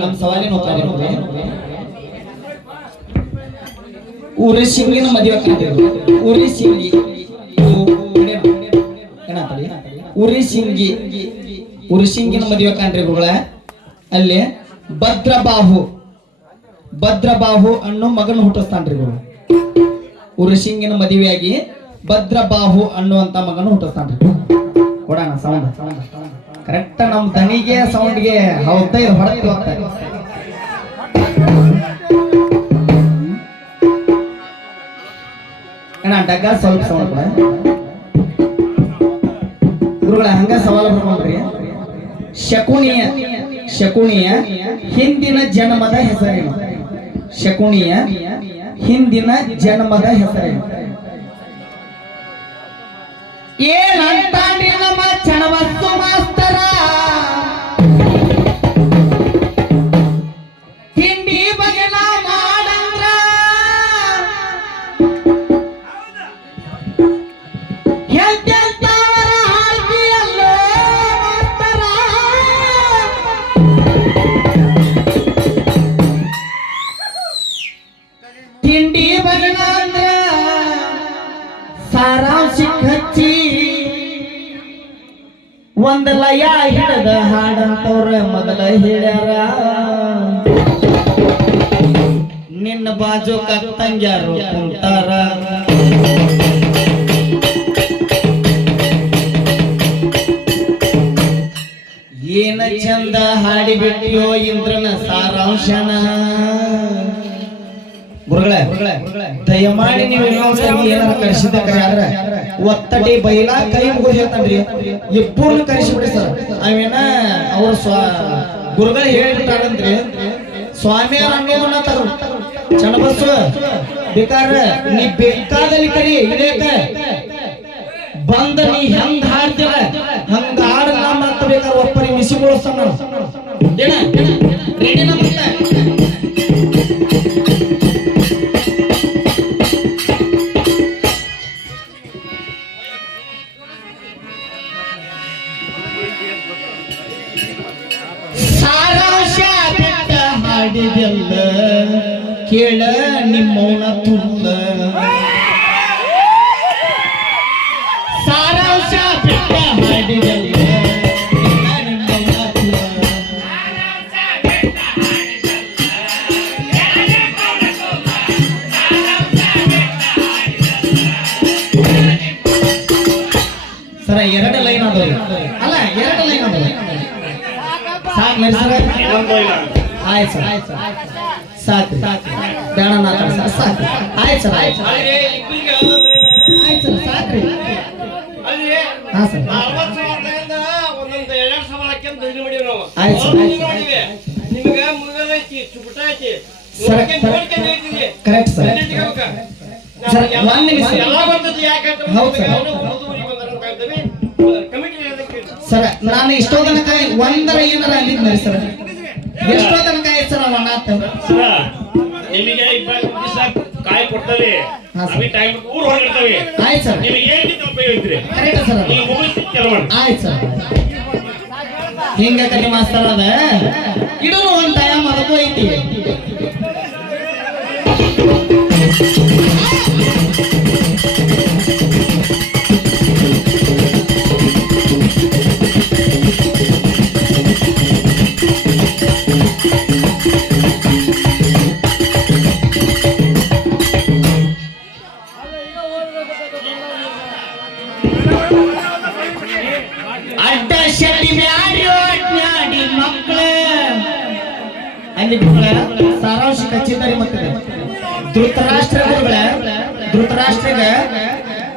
ನಮ್ಮ ಸವಾಲಿನ ಹೋಗ್ತಾರೆ ಊರಿ ಸಿಂಗಿನ ಮದುವೆ ಕಂಡಿರು ಊರಿ ಸಿಂಗಿ ಉರಿ ಸಿಂಗಿನ ಮದುವೆ ಕಾಣ್ರಿ ಗುರುಗಳ ಅಲ್ಲಿ ಭದ್ರಬಾಹು ಅನ್ನೋ ಮಗನ ಹುಟ್ಟಿಸ್ತಾನ್ರಿ ಗುರು ಉರಿ ಸಿಂಗಿನ ಮದುವೆಯಾಗಿ ಭದ್ರಬಾಹು ಅನ್ನುವಂತ ಮಗನ ಹುಟ್ಟಿಸ್ತಾನ್ರಿ ಕೊಡೋಣ ಸೌಂಡ್ ಕರೆಕ್ಟ್ ನಮ್ ದನಿಗೆ ಸೌಂಡ್ಗೆ ಹೌದಾ ಹೊರಗೆ ಹೋಗ್ತಾ ಡಗ್ಗ ಸ್ವಲ್ಪ ಸೌಂಡ್ ಗುರುಗಳ ಹಂಗ ಸವಾಲು ಬರ್ಕೊಂಡ್ರಿ ಶಕುನಿಯ ಹಿಂದಿನ ಜನ್ಮದ ಹೆಸರೇನು ಶಕುನಿಯ ಹಿಂದಿನ ಜನ್ಮದ ಹೆಸರೇನು ಏನಂತಾಂಡ್ರಿ ನಮ್ಮ ಚಣವಸ್ತು ಮಾಸ್ತರ ತಿಂಡಿ ಬಗೆನ ಮಾಡಂದ್ರ ಎಂತೆಂತವರ ಹಾಡ್ತಿಯಲ್ಲೋ ಮಾಸ್ತರ ತಿಂಡಿ ಬಗೆನ ಅಂದ್ರ ಸಾರಾಂಶ ಹಚ್ಚಿ ಒಂದ ಲಯ ಹಿಡದ ಹಾಡಂತವ್ರ ಮೊದಲ ಹೇಳ್ಯಾರ ನಿನ್ನ ಬಾಜು ಕತ್ತಂಗ್ಯಾರು ಕುಂತಾರ ಏನ ಚಂದ ಹಾಡಿಬಿಟ್ಟಿಯೋ ಇಂದ್ರನ ಸಾರಾಂಶನ ಗುರುಗಳೇ ದಯಮಾಡಿ ನೀವು ಏನಾರ ಕಳಿಸಿದ್ರೆ ಒತ್ತಡಿ ಬೈಲಾ ಕೈ ಮುಗಿದು ಹೇಳ್ತಾನ್ರಿ ಇಬ್ಬರನ್ನು ಕರೆಸಿಬಿಡಿ ಸರ್ ಅವೇನ ಅವ್ರ ಗುರುಗಳು ಹೇಳ್ಬಿಟ್ಟಾರಂದ್ರಿ ಸ್ವಾಮಿಯವ್ರ ಅನ್ನೋದನ್ನ ತಗೊಂಡು ಚನ್ನಬಸವ ಬೇಕಾದ್ರೆ ನೀ ಬೇಕಾದಲ್ಲಿ ಕರಿ ಇದೇಕ ಬಂದ ನೀ ಹೆಂಗ್ ಹಾಡ್ತೀರ ಹಂಗ ಹಾಡಲ್ಲ ಮತ್ತ ಬೇಕಾದ್ರೆ ಒಪ್ಪರಿ ಮಿಸಿಗೊಳಿಸ್ತಾನ ಏನ ರೆಡಿನ ಮತ್ತೆ ಹಾಡಿದೆಲ್ಲ ಕೇಳ ನಿಮ್ಮವನ ತುಲ್ಲ ಸಾರಾಂಶ ಬಿಟ್ಟ ಹಾಡಿದೆಲ್ಲ ನಿಮ್ಮವನ ತುಲ್ಲ ಸರ ಎರಡು ಲೈನ್ ಆದವು ಅಲ್ಲ ಎರಡು ಲೈನ್ ಆದವು ಸಾಕು ನರ್ಸರ ಆಯ್ತು ಸರ್ ಸಾಕು ಬೇಡ ಸರ್ ಸಾಕು ಆಯ್ತು ಸರ್ ಆಯ್ತು ಸರ್ ಸಾಕ್ರಿ ಹಾಂ ಸರ್ ಆಯ್ತು ಸರ್ ಕರೆಕ್ಟ್ ಸರ್ ಸರ್ ಒಂದು ನಿಮಿಷ ಹೌದು ಸರ್ ನಾನು ಇಷ್ಟೋ ತನಕ ಒಂದರ ಏನಾರ ಅಂದಿದ್ನ ಸರ್ ಎಷ್ಟೋ ತನಕ ಆಯ್ತು ಸರ್ ನಿಮಗೆ ಕಾಯಿ ಕೊಡ್ತವೆ ಟೈಮ್ ಊರ್ ಹೊರಗಿರ್ತವೆ ಆಯ್ತು ಸರ್ ನಿಮಗೆ ಏನು ಉಪಯೋಗ ಕರೆಕ್ಟ್ ಸರ್ ಆಯ್ತು ಸರ್ ಹಿಂಗ ಕಲಿ ಮಾಸ್ತರ್ ಅದ ಇಡೋನು ಒಂದು ಟೈಮ್ ಅದಕ್ಕೂ ಐತಿ ಅಲ್ಲಿ ಗುರುಗಳ ಸಾರಾಂಶ ಕಚ್ಚಿದ್ದಾರೆ ಮತ್ತೆ ಧೃತರಾಷ್ಟ್ರ ಗುರುಗಳ ಧೃತರಾಷ್ಟ್ರಗ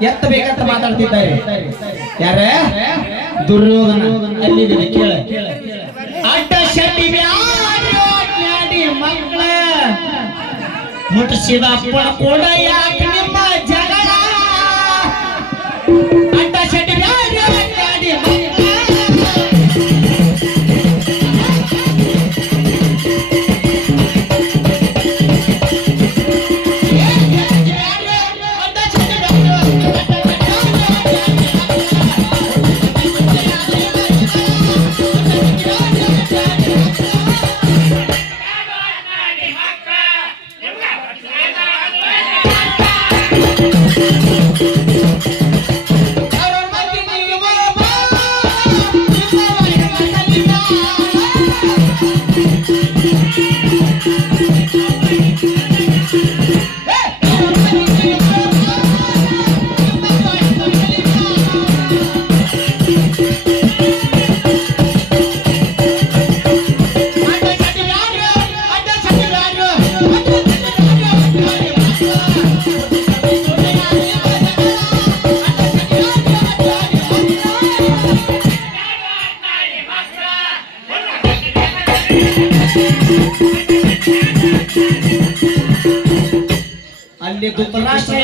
ಎತ್ತಬೇಕಂತ ಮಾತಾಡ್ತಿದ್ದಾರೆ ಯಾರ ದುರ್ಯೋಧನ ಅಲ್ಲಿದೆ ಕೇಳ ಅಡ್ಡ ಶೆಟ್ಟಿ ಬ್ಯಾಡಿ ಮಕ್ಕಳ ಮುಟ್ಟಿಸಿದ ಕೂಡ ಯಾಕೆ ನಿಮ್ಮ ಜಗಳ ಅಡ್ಡ ಶೆಟ್ಟಿ ಬ್ಯಾಡಿ ಮಕ್ಕಳ ಅಲ್ಲಿ ಧೃತರಾಷ್ಟ್ರ